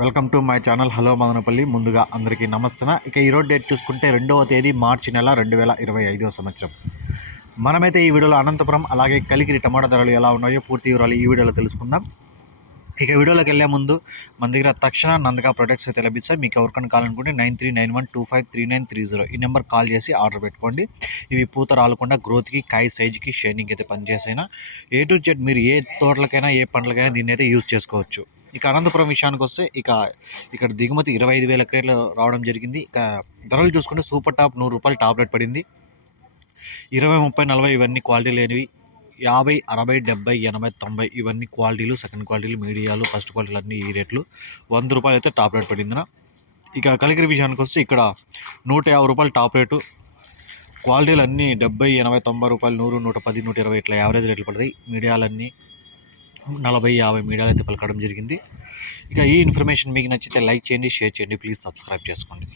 Welcome to my channel. Hello Madanapalle. ముందుగా అందరికీ నమస్తే ఇక ఈరోజు డేట్ చూసుకుంటే రెండవ తేదీ మార్చి నెల రెండు వేల ఇరవై ఐదవ సంవత్సరం. మనమైతే ఈ వీడియోలో అనంతపురం అలాగే కలికిరి టమాటా ధరలు ఎలా ఉన్నాయో పూర్తి వివరాలు ఈ వీడియోలో తెలుసుకుందాం. ఇక వీడియోలోకి వెళ్ళే ముందు మన దగ్గర తక్షణ నందగా ప్రొడక్ట్స్ అయితే లభిస్తాయి. మీకు ఎవరికైనా కావాలనుకుంటే nine three nine one two five three nine three zero ఈ నెంబర్ కాల్ చేసి ఆర్డర్ పెట్టుకోండి. ఇవి పూత రాలకుండా గ్రోత్కి కాయ సైజ్కి షైనింగ్ అయితే పనిచేసైనా ఏ టు జెడ్ మీరు ఏ తోటలకైనా ఏ పండ్లకైనా దీన్ని అయితే యూజ్ చేసుకోవచ్చు. ఇక అనంతపురం విషయానికి వస్తే ఇక ఇక్కడ దిగుమతి ఇరవై ఐదు వేల క్రేట్లు రావడం జరిగింది. ఇక ధరలు చూసుకుంటే సూపర్ టాప్ నూరు రూపాయలు టాప్ రేట్ పడింది. ఇరవై ముప్పై నలభై ఇవన్నీ క్వాలిటీ లేనివి. యాభై అరవై డెబ్బై ఎనభై తొంభై ఇవన్నీ క్వాలిటీలు సెకండ్ క్వాలిటీలు మీడియాలు ఫస్ట్ క్వాలిటీలు అన్నీ ఈ రేట్లు. వంద రూపాయలు అయితే టాప్ రేట్ పడిందిన. ఇక కలిగిరి విషయానికి వస్తే ఇక్కడ నూట యాభై రూపాయలు టాప్ రేటు. క్వాలిటీలు అన్నీ డెబ్బై ఎనభై తొంభై రూపాయలు నూరు నూట పది నూట ఇరవై ఇట్లా యావరేజ్ రేట్లు పడతాయి మీడియాలన్నీ నలభై యాభై మీడియాలు అయితే పలకడం జరిగింది. ఇక ఈ ఇన్ఫర్మేషన్ మీకు నచ్చితే లైక్ చేయండి షేర్ చేయండి. ప్లీజ్ సబ్స్క్రైబ్ చేసుకోండి.